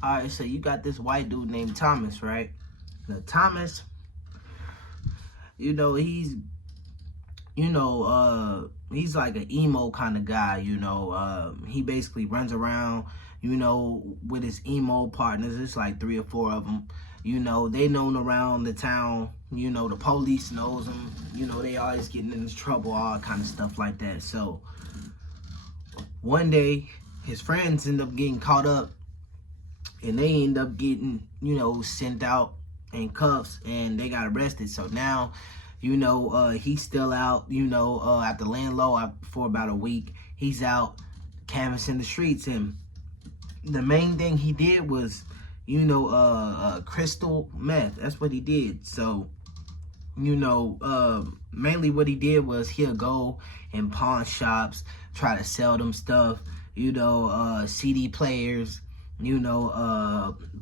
All right, so you got this white dude named Thomas, right? Now, Thomas, you know, he's like an emo kind of guy, he basically runs around, with his emo partners. It's like 3 or 4 of them. They known around the town. The police knows them. They always getting into trouble, all kind of stuff like that. So one day, his friends end up getting caught up, and they end up getting, sent out in cuffs, and they got arrested. So now, he's still out, after laying low for about a week. He's out canvassing the streets, and the main thing he did was, crystal meth. That's what he did. So, mainly what he did was he'll go in pawn shops, try to sell them stuff, CD players,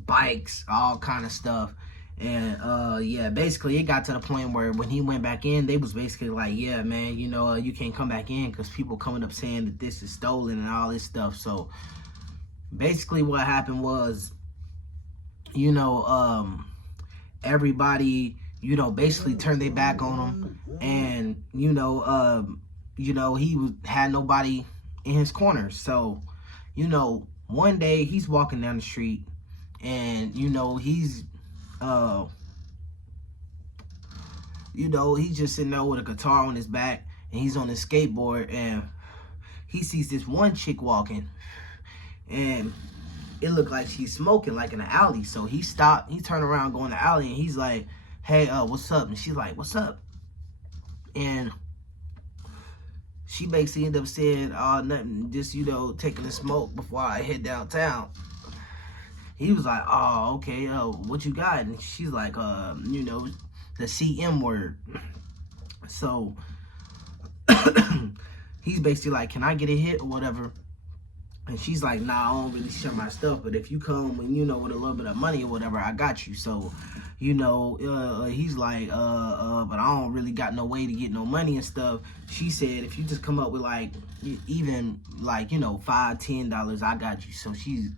bikes, all kind of stuff. And yeah, basically it got to the point where when he went back in, they was basically like, yeah, man, you can't come back in because people coming up saying that this is stolen and all this stuff. So basically what happened was, everybody, basically turned their back on him, and he had nobody in his corner. So one day he's walking down the street, and he's he's just sitting there with a guitar on his back, and he's on his skateboard, and he sees this one chick walking, and it looked like she's smoking like in the alley. So he stopped, he turned around going to the alley, and he's like, hey, what's up? And she's like, what's up? And she basically ended up saying, oh, nothing, just, taking a smoke before I head downtown. He was like, oh, okay, what you got? And she's like, the CM word. So he's basically like, can I get a hit or whatever? And she's like, nah, I don't really share my stuff, but if you come and, with a little bit of money or whatever, I got you. So, he's like, but I don't really got no way to get no money and stuff. She said, if you just come up with like, even like, $5, $10, I got you. So she's,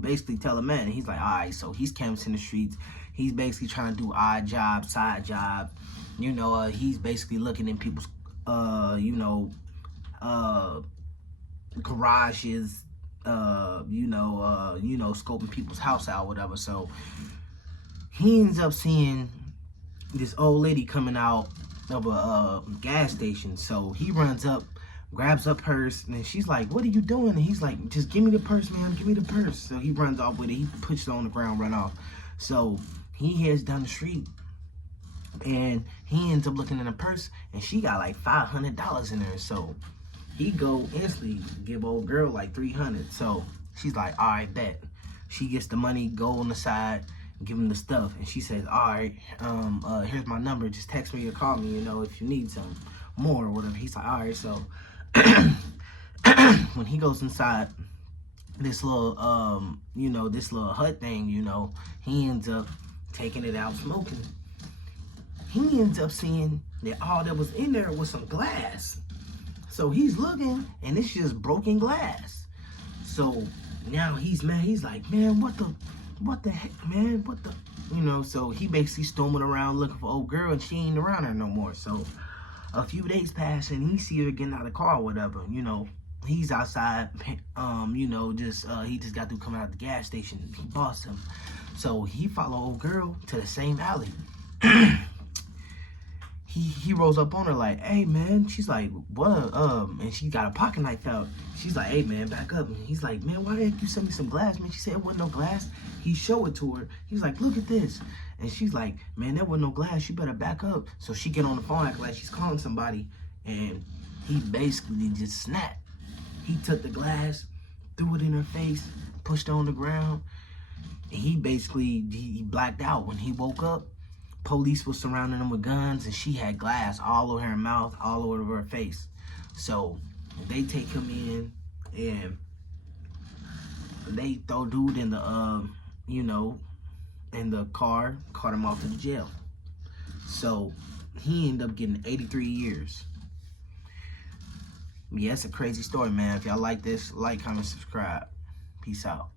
basically tell a man, and he's like, all right. So he's canvassing the streets. He's basically trying to do odd jobs, side jobs. He's basically looking in people's, garages, scoping people's house out, whatever. So he ends up seeing this old lady coming out of a gas station. So he runs up, grabs her purse, and she's like, what are you doing? And he's like, just give me the purse, man, give me the purse. So he runs off with it. He puts it on the ground, run off. So he heads down the street, and he ends up looking in the purse, and she got like $500 in there. So he go instantly give old girl like 300. So she's like, all right, bet. She gets the money, go on the side, give him the stuff. And she says, all right, here's my number. Just text me or call me, if you need some more or whatever. He's like, all right. So when he goes inside this little, this little hut thing, he ends up taking it out, smoking. He ends up seeing that all that was in there was some glass. So he's looking, and it's just broken glass. So now he's mad. He's like, man, what the heck, man? So he basically storming around looking for old girl, and she ain't around her no more. So a few days pass, and he see her getting out of the car or whatever. He's outside, he just got through coming out the gas station. He bossed him. So he follow old girl to the same alley. He rolls up on her like, hey, man. She's like, what? And she got a pocket knife out. She's like, hey, man, back up. And he's like, man, why didn't you send me some glass, man? She said it wasn't no glass. He showed it to her. He's like, look at this. And she's like, man, there wasn't no glass. You better back up. So she get on the phone, act like she's calling somebody. And he basically just snapped. He took the glass, threw it in her face, pushed her on the ground. And he blacked out. When he woke up, police was surrounding him with guns, and she had glass all over her mouth, all over her face. So they take him in, and they throw dude in the, in the car, caught him off to the jail. So he ended up getting 83 years. Yeah, it's a crazy story, man. If y'all like this, like, comment, subscribe. Peace out.